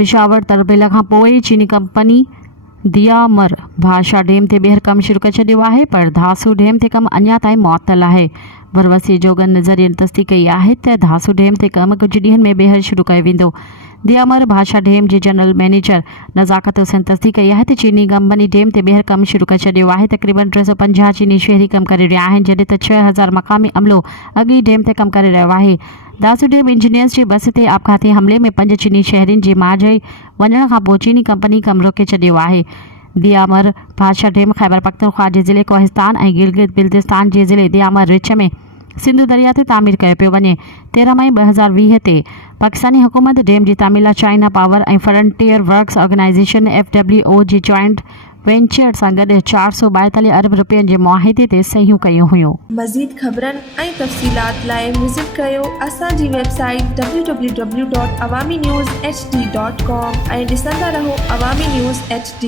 पेशावर तरबेला खां पोइ चीनी कंपनी दियामर भाषा डैम ते ॿीहर कमु शुरू करे छॾियो आहे, पर धासू डैम ते कमु अञा ताईं मुअतल आहे। वरवसी जोगन नज़रिए तस्दीक कई आहे त धासू डैम ते कमु कुझु ॾींहंनि में ॿीहर शुरू कयो वेंदो। दियामर भाषा डैम जे जनरल मैनेजर नज़ाकत हुसैन तस्दीक कई आहे त चीनी कंपनी डैम ते ॿीहर कमु शुरू करे छॾियो आहे। तक़रीबन 350 चीनी शहरी कमु करे रहिया आहिनि, जॾहिं त 6000 मक़ामी अमलो अॻी डैम ते कमु करे रहियो आहे। धासू डैम इंजीनियर्स जी बस ते आपघाती हमले में 5 चीनी शहरियुनि जे मारिजी वञण खां पोइ चीनी कंपनी कमु रोके छॾियो आहे। दियामर भाषा डैम ख़ैबर पख्तूनख्वा जे ज़िले कोहिस्तान ऐं गिलगित बिल्तिस्तान जे ज़िले दियामर रिच में सिंधु दरिया ते तामीर कयो पियो वञे। 13 मई 2020 ते पाकिस्तानी हुकूमत डैम जी तामीर लाइ चाइना पावर ऐं फ्रंटियर वर्क्स ऑर्गेनाइज़ेशन FWO जी जॉइंट वेंचर सां गॾु 442 अरब रुपयनि जे मुआहिदे ते सहियूं कयूं हुयूं। मज़ीद ख़बरनि ऐं तफ़सीलात लाइ विज़िट कयो असांजी वेबसाइट www.awamiNewsHD.com ऐं ॾिसंदा रहो अवामी न्यूज़ HD।